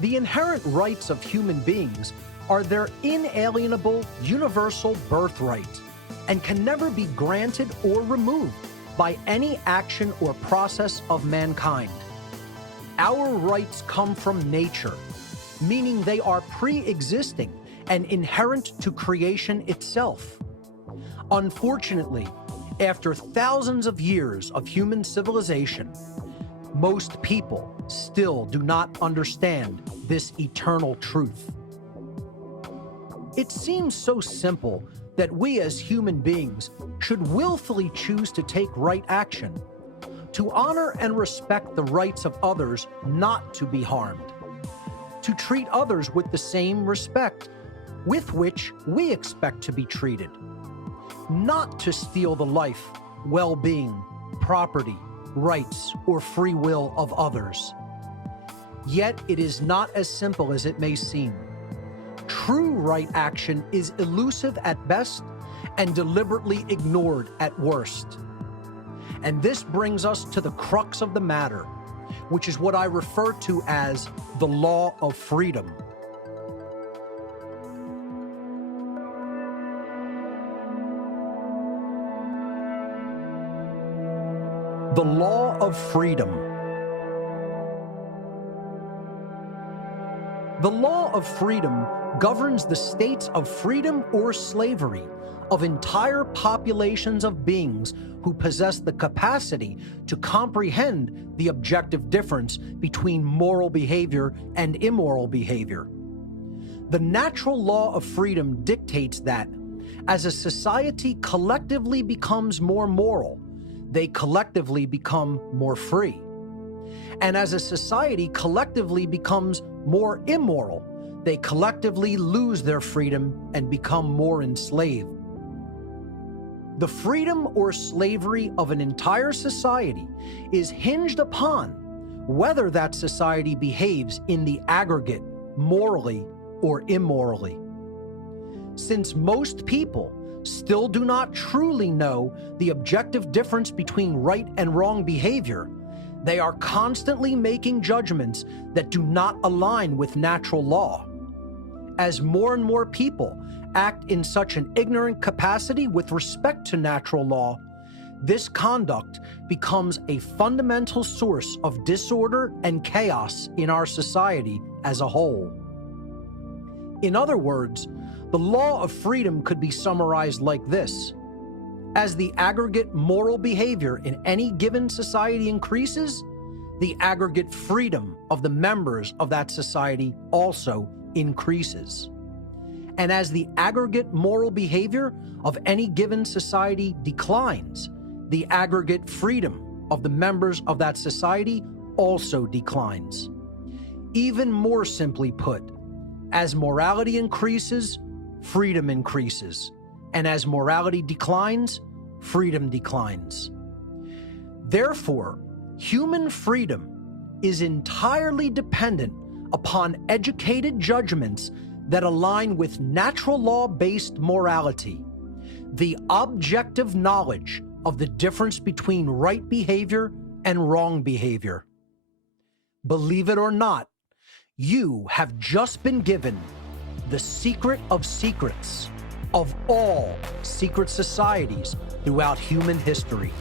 The inherent rights of human beings are their inalienable, universal birthright and can never be granted or removed by any action or process of mankind. Our rights come from nature, meaning they are pre-existing and inherent to creation itself. Unfortunately, after thousands of years of human civilization, most people still do not understand this eternal truth. It seems so simple that we as human beings should willfully choose to take right action, to honor and respect the rights of others not to be harmed, to treat others with the same respect with which we expect to be treated, not to steal the life, well-being, property, rights, or free will of others. Yet it is not as simple as it may seem. True right action is elusive at best and deliberately ignored at worst. And this brings us to the crux of the matter, which is what I refer to as the law of freedom. The law of freedom. The law of freedom governs the states of freedom or slavery of entire populations of beings who possess the capacity to comprehend the objective difference between moral behavior and immoral behavior. The natural law of freedom dictates that as a society collectively becomes more moral, they collectively become more free. And as a society collectively becomes more immoral, they collectively lose their freedom and become more enslaved. The freedom or slavery of an entire society is hinged upon whether that society behaves in the aggregate morally or immorally. Since most people still do not truly know the objective difference between right and wrong behavior, they are constantly making judgments that do not align with natural law. As more and more people act in such an ignorant capacity with respect to natural law, this conduct becomes a fundamental source of disorder and chaos in our society as a whole. In other words, the law of freedom could be summarized like this. As the aggregate moral behavior in any given society increases, the aggregate freedom of the members of that society also increases. And as the aggregate moral behavior of any given society declines, the aggregate freedom of the members of that society also declines. Even more simply put, as morality increases, freedom increases. And as morality declines, freedom declines. Therefore, human freedom is entirely dependent upon educated judgments that align with natural law-based morality, the objective knowledge of the difference between right behavior and wrong behavior. Believe it or not, you have just been given the secret of secrets of all secret societies throughout human history.